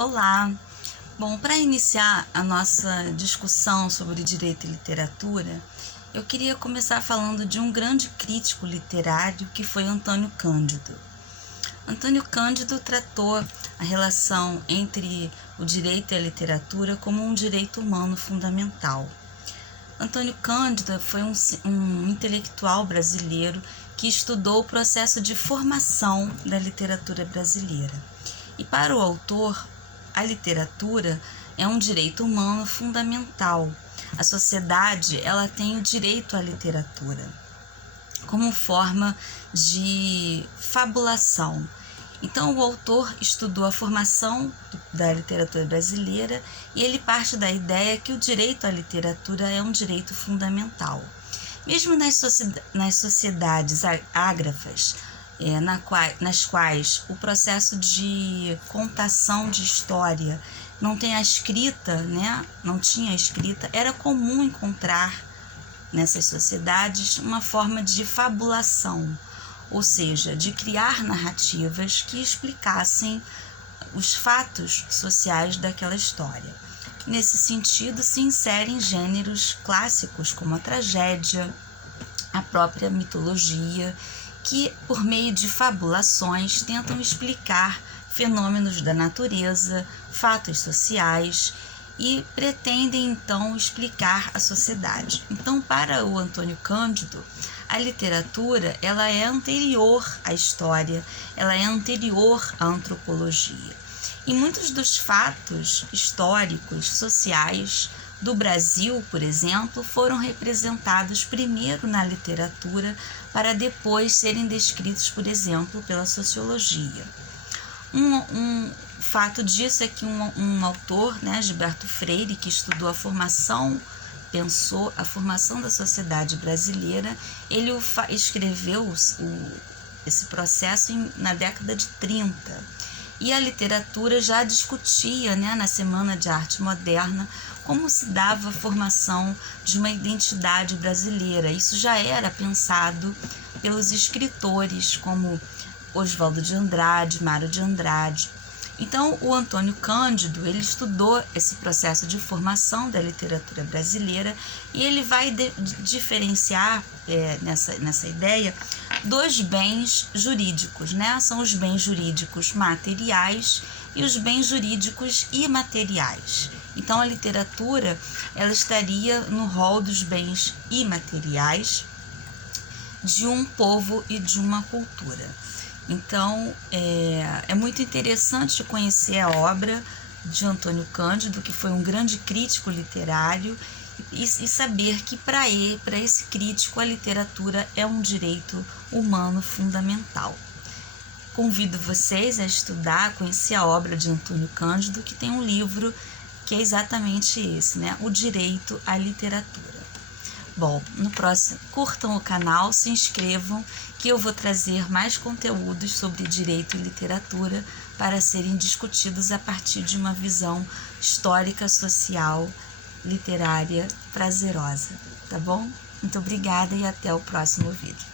Olá! Bom, para iniciar a nossa discussão sobre direito e literatura, eu queria começar falando de um grande crítico literário que foi Antônio Cândido. Antônio Cândido tratou a relação entre o direito e a literatura como um direito humano fundamental. Antônio Cândido foi um intelectual brasileiro que estudou o processo de formação da literatura brasileira. E para o autor, a literatura é um direito humano fundamental. A sociedade ela tem o direito à literatura como forma de fabulação. Então, o autor estudou a formação da literatura brasileira e ele parte da ideia que o direito à literatura é um direito fundamental. Mesmo nas sociedades ágrafas, nas quais o processo de contação de história não tinha a escrita, era comum encontrar nessas sociedades uma forma de fabulação, ou seja, de criar narrativas que explicassem os fatos sociais daquela história. Nesse sentido, se inserem gêneros clássicos como a tragédia, a própria mitologia, que, por meio de fabulações, tentam explicar fenômenos da natureza, fatos sociais e pretendem, então, explicar a sociedade. Então, para o Antônio Cândido, a literatura ela é anterior à história, ela é anterior à antropologia. E muitos dos fatos históricos, sociais do Brasil, por exemplo, foram representados primeiro na literatura para depois serem descritos, por exemplo, pela sociologia. Um fato disso é que um autor, Gilberto Freire, que estudou pensou a formação da sociedade brasileira, ele escreveu esse processo na década de 30. E a literatura já discutia, na Semana de Arte Moderna, como se dava a formação de uma identidade brasileira. Isso já era pensado pelos escritores como Oswaldo de Andrade, Mário de Andrade. Então, o Antônio Cândido, ele estudou esse processo de formação da literatura brasileira e ele vai diferenciar nessa ideia dois bens jurídicos, São os bens jurídicos materiais e os bens jurídicos imateriais. Então, a literatura ela estaria no rol dos bens imateriais de um povo e de uma cultura. Então, é muito interessante conhecer a obra de Antônio Cândido, que foi um grande crítico literário, e saber que para esse crítico a literatura é um direito humano fundamental. Convido vocês a estudar, a conhecer a obra de Antônio Cândido, que tem um livro que é exatamente esse, O Direito à Literatura. Bom, no próximo, curtam o canal, se inscrevam, que eu vou trazer mais conteúdos sobre direito e literatura para serem discutidos a partir de uma visão histórica, social, literária, prazerosa, tá bom? Muito obrigada e até o próximo vídeo.